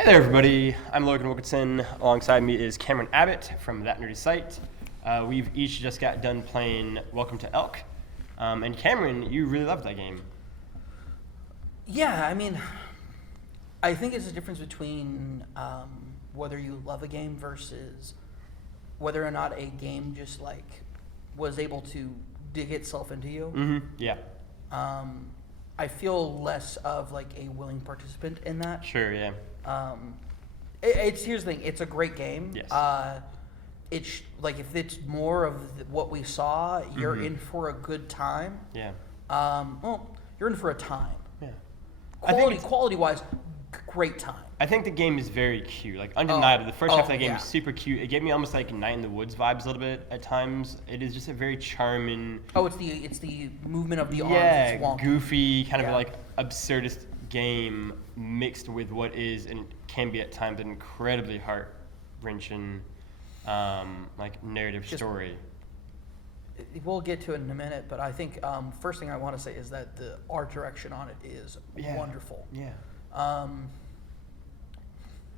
Hey there, everybody. I'm Logan Wilkinson. Alongside me is Cameron Abbott from That Nerdy Site. We've each just got done playing Welcome to Elk. And Cameron, you really loved that game. Yeah, I mean, I think it's a difference between whether you love a game versus whether or not a game just like was able to dig itself into you. Mm-hmm. Yeah. I feel less of like a willing participant in that. Sure, yeah. Here's the thing. It's a great game. Yes. It's like if it's more of what we saw, you're Mm-hmm. in for a good time. Yeah. Well, you're in for a time. Yeah. Quality wise, great time. I think the game is very cute. Like, undeniably, the first half of that game yeah. is super cute. It gave me almost like Night in the Woods vibes a little bit at times. It is just a very charming... Oh, it's the movement of the arms. Yeah, It's wonky. goofy, kind of Yeah. like absurdist game mixed with what is and can be at times an incredibly heart-wrenching like narrative story. We'll get to it in a minute, but I think first thing I want to say is that the art direction on it is wonderful. Yeah.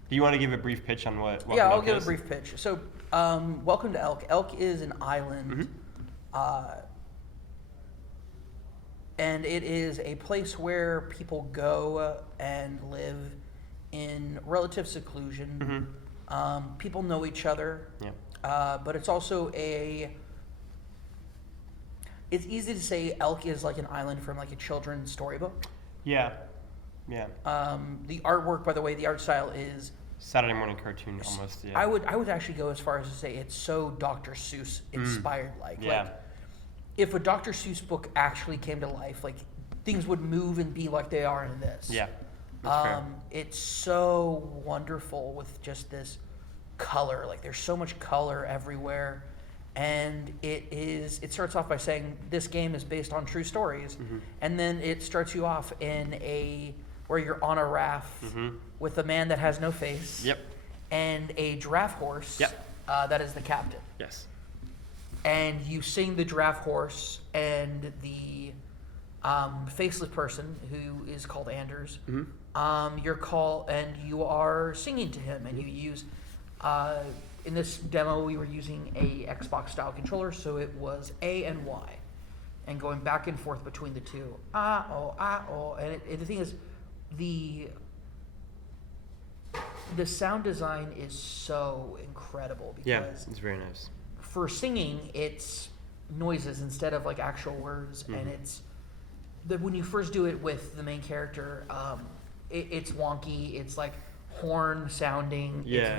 Do you want to give a brief pitch on what? Yeah, I'll give a brief pitch. So, Welcome to Elk. Elk is an island, and it is a place where people go and live in relative seclusion. People know each other, but it's also it's easy to say Elk is like an island from like a children's storybook. Yeah. Yeah. The artwork, by the way, the art style is Saturday morning cartoon almost. Yeah. I would actually go as far as to say it's so Dr. Seuss inspired like. Yeah. Like if a Dr. Seuss book actually came to life, like things would move and be like they are in this. Yeah. That's fair. It's so wonderful with just this color. Like there's so much color everywhere. And it starts off by saying this game is based on true stories. And then it starts you off in where you're on a raft with a man that has no face. Yep. And a giraffe horse. Yep. That is the captain. Yes. And you sing the giraffe horse and the faceless person who is called Anders. You are singing to him, and you use in this demo we were using a Xbox style controller, so it was A and Y, and going back and forth between the two. And the thing is, the sound design is so incredible because it's very nice. for singing, it's noises instead of like actual words, and it's when you first do it with the main character, it's wonky. It's like horn sounding. Yeah.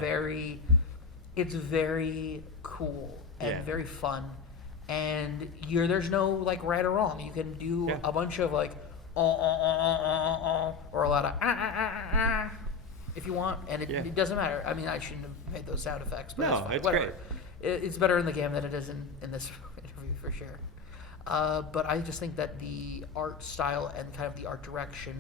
It's very cool and very fun, and there's no like right or wrong. You can do a bunch of like or a lot of if you want, and it doesn't matter. I mean, I shouldn't have made those sound effects, but it's whatever. great. It's better in the game than it is in this interview for sure. But I just think that the art style and kind of the art direction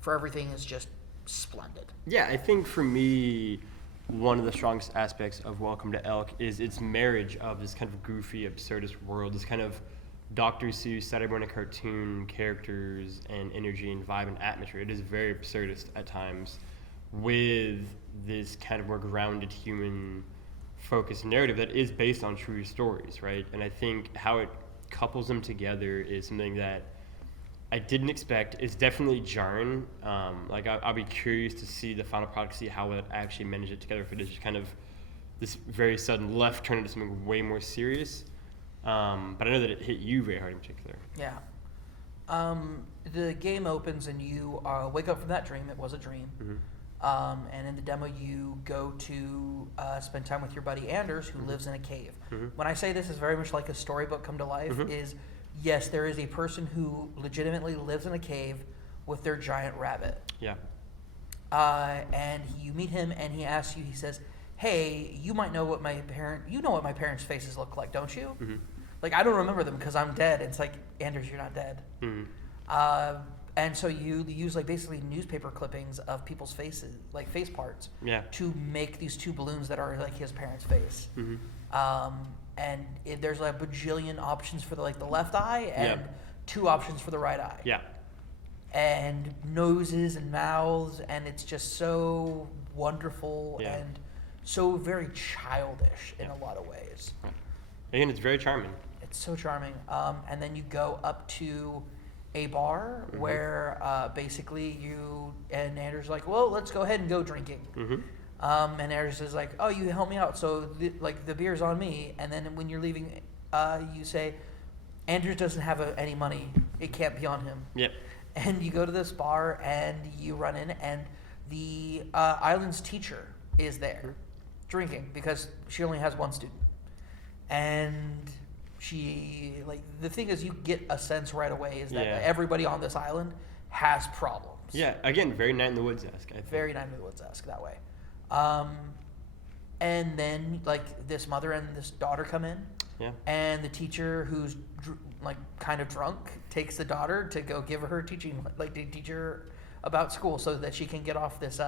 for everything is just splendid. Yeah, I think for me, one of the strongest aspects of Welcome to Elk is its marriage of this kind of goofy, absurdist world, this kind of Dr. Seuss, Saturday morning cartoon characters and energy and vibe and atmosphere. It is very absurdist at times with this kind of more grounded human focused narrative that is based on true stories, right? And I think how it couples them together is something that I didn't expect. It's definitely jarring. I'll be curious to see the final product, see how it actually managed it together. If it is just kind of this very sudden left turn into something way more serious. But I know that it hit you very hard in particular. Yeah. The game opens and you wake up from that dream. It was a dream. And in the demo, you go to spend time with your buddy Anders, who lives in a cave. When I say this is very much like a storybook come to life, is yes, there is a person who legitimately lives in a cave with their giant rabbit. Yeah. And you meet him, and he asks you. He says, "Hey, you know what my parents' faces look like, don't you? Like I don't remember them because I'm dead." It's like, Anders, you're not dead. And so you use like basically newspaper clippings of people's faces, like face parts, to make these two balloons that are like his parents' face. And there's like a bajillion options for the left eye and 2 options for the right eye. Yeah. and noses and mouths, and it's just so wonderful Yeah. and so very childish in a lot of ways. Again, it's very charming. It's so charming. And then you go up to a bar where basically you and Anders like, well, let's go ahead and go drinking. And Anders is like, oh, you help me out, so the beer's on me. And then when you're leaving, you say, Anders doesn't have any money. It can't be on him. Yep. And you go to this bar and you run in, and the island's teacher is there drinking because she only has one student. And she, like, the thing is, you get a sense right away is that everybody on this island has problems. Yeah, again, very Night in the Woods-esque, I think. Very Night in the Woods-esque that way. And then, like, this mother and this daughter come in. Yeah. And the teacher, who's kind of drunk, takes the daughter to go give her teaching, like, to teach her about school so that she can get off this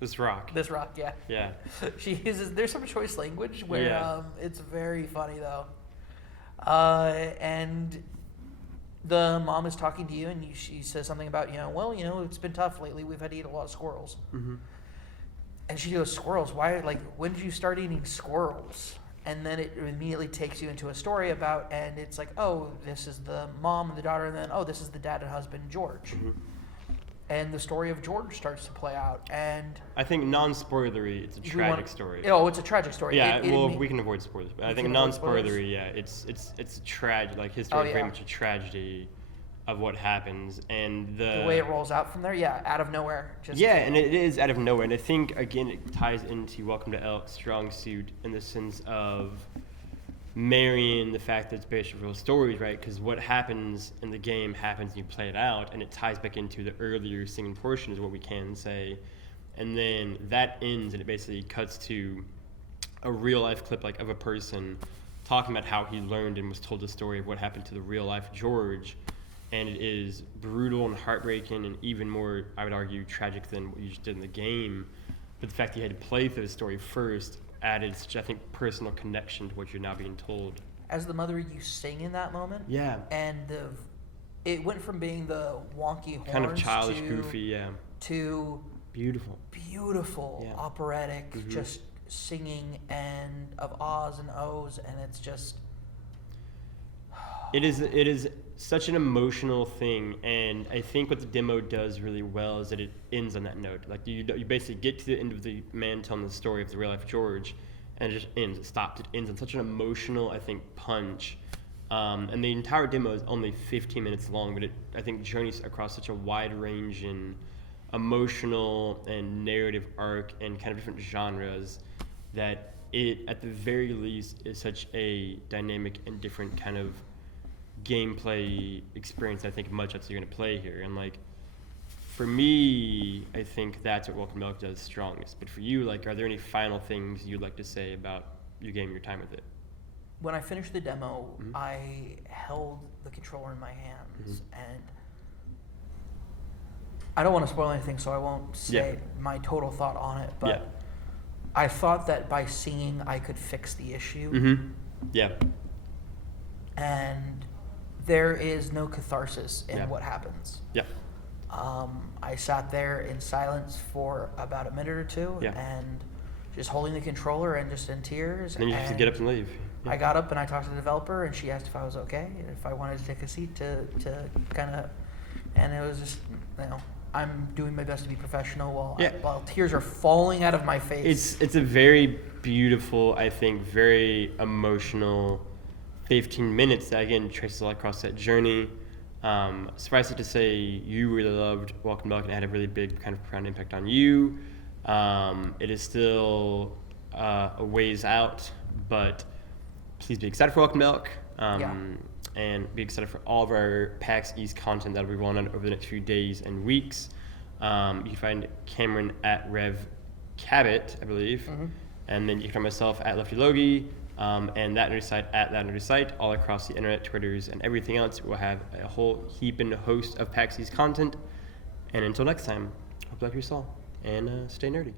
This rock. This rock, yeah. Yeah. She uses. There's some choice language where it's very funny though. And the mom is talking to you, and she says something about it's been tough lately. We've had to eat a lot of squirrels. And she goes, squirrels? Why? Like, when did you start eating squirrels? And then it immediately takes you into a story about, and it's like, oh, this is the mom and the daughter, and then, oh, this is the dad and husband, George. And the story of George starts to play out. And I think non-spoilery, it's a tragic story. Oh, it's a tragic story. Yeah, we can avoid spoilers. But I think non-spoilery, it's tragic. Like, his story is very much a tragedy of what happens, and the way it rolls out from there, out of nowhere. And it is out of nowhere. And I think, again, it ties into Welcome to Elk's strong suit in the sense of marrying the fact that it's based on real stories, right? Because what happens in the game happens and you play it out, and it ties back into the earlier singing portion is what we can say. And then that ends, and it basically cuts to a real life clip, like, of a person talking about how he learned and was told the story of what happened to the real life George. And it is brutal and heartbreaking, and even more, I would argue, tragic than what you just did in the game. But the fact that you had to play through the story first added such, I think, personal connection to what you're now being told. As the mother, you sing in that moment. Yeah. And it went from being the wonky horns kind of childish, goofy, to beautiful, operatic, just singing and of ahs and ohs, and it's just. It is such an emotional thing, and I think what the demo does really well is that it ends on that note. Like, you basically get to the end of the man telling the story of the real life George, and it just ends. It stops. It ends on such an emotional, I think, punch. And the entire demo is only 15 minutes long, but it, I think, journeys across such a wide range in emotional and narrative arc and kind of different genres that it, at the very least, is such a dynamic and different kind of gameplay experience. I think much that's you're going to play here. And, like, for me, I think that's what Welcome to Elk does strongest. But for you, like, are there any final things you'd like to say about your game, your time with it? When I finished the demo, I held the controller in my hands, and I don't want to spoil anything, so I won't say my total thought on it, but I thought that by singing, I could fix the issue. And there is no catharsis in what happens. I sat there in silence for about a minute or two, and just holding the controller and just in tears. And then you have to get up and leave. I got up and I talked to the developer, and she asked if I was okay, and if I wanted to take a seat to kind of, and it was just, I'm doing my best to be professional while tears are falling out of my face. It's a very beautiful, I think, very emotional 15 minutes that, again, traces a lot across that journey. Suffice it to say, you really loved Welcome to Elk, and it had a really big kind of profound impact on you. It is still a ways out, but please be excited for Welcome to Elk, and be excited for all of our PAX East content that will be rolling out over the next few days and weeks. You can find Cameron at Rev Cabot, I believe, and then you can find myself at Lefty Logie, and that nerdy site at that nerdy site, all across the internet, Twitters, and everything else. We'll have a whole heap and host of PAX East content. And until next time, hope you like your soul, and stay nerdy.